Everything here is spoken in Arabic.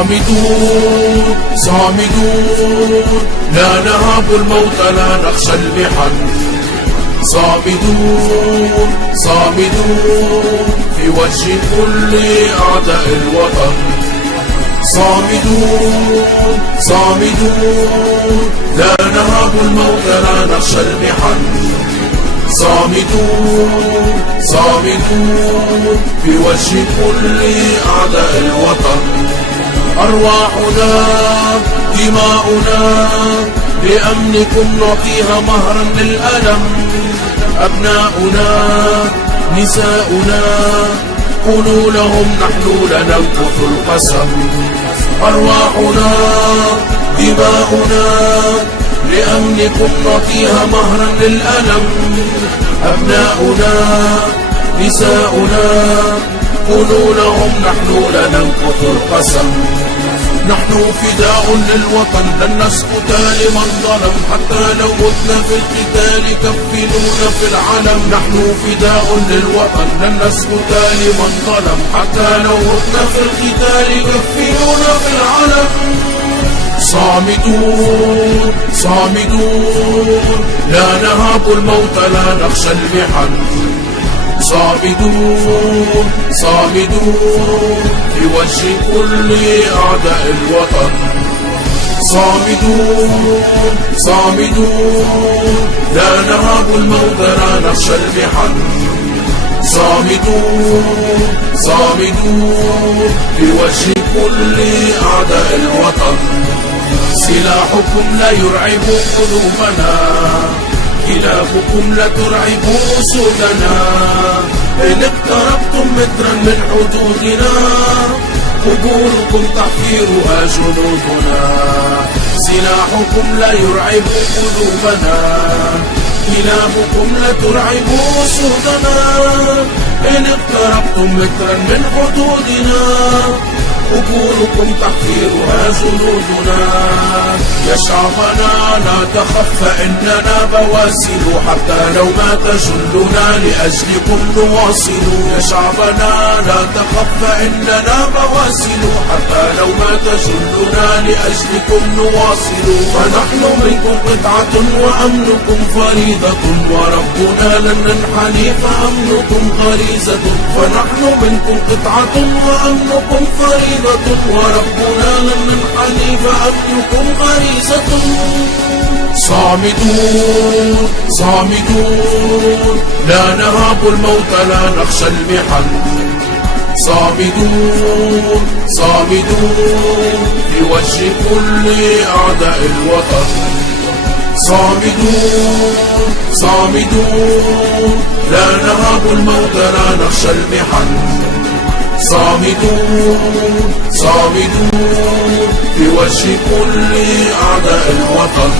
صامدون صامدون لا نهاب الموت لا نخشى المحن. صامدون صامدون في وجه كل أعداء الوطن. صامدون صامدون لا نهاب الموت لا نخشى المحن. صامدون صامدون في وجه كل أعداء الوطن. أرواحنا دماؤنا لأمنكم نعطيها مهرا للألم. أبناؤنا نساؤنا قولوا لهم نحن لننقض القسم. أرواحنا دماؤنا لأمنكم نعطيها مهرا للألم. أبناؤنا نساؤنا قولوا لهم نحن لننقض القسم. نحن فداء للوطن لن نسقط لمن ظلم، حتى لو متنا في القتال كفنونا في العلم. نحن فداء للوطن لن نسقط لمن ظلم، حتى لو متنا في القتال كفنونا في العلم. صامدون صامدون لا نهاب الموت لا نخشى المحن. صامدون صامدون في وجه كل أعداء الوطن. صامدون صامدون لا نهاب الموت لا نخشى المحن. صامدون صامدون في وجه كل أعداء الوطن. سلاحكم لا يرعب قلوبنا، كلابكم لا ترعب أسودنا. إن اقتربتم مترا من حدودنا قبوركم تحفيرها جنودنا. سلاحكم لا يرعب قلوبنا، كلابكم لا ترعب أسودنا. إن اقتربتم مترا من حدودنا قبوركم تحفيرها جنودنا. يا شعبنا لا تخف فإننا بواسل، حتى لو ما تجلنا لأجلكم نواصل. يا شعبنا لا تخف فإننا بواسل، حتى لو ما تجلنا لأجلكم نواصل. فنحن منكم قطعة وأمنكم فريضة، وربنا لن ننحني فأمنكم غريزة. فنحن منكم قطعة وأمنكم فريضة، وربنا لن ننحني فأمنكم غريزة. صامدون صامدون لا نهاب الموت لا نخشى المحن. صامدون صامدون في وجه كل أعداء الوطن. صامدون صامدون لا نهاب الموت لا نخشى المحن. صامدون صامدون في وجه كل أعداء الوطن.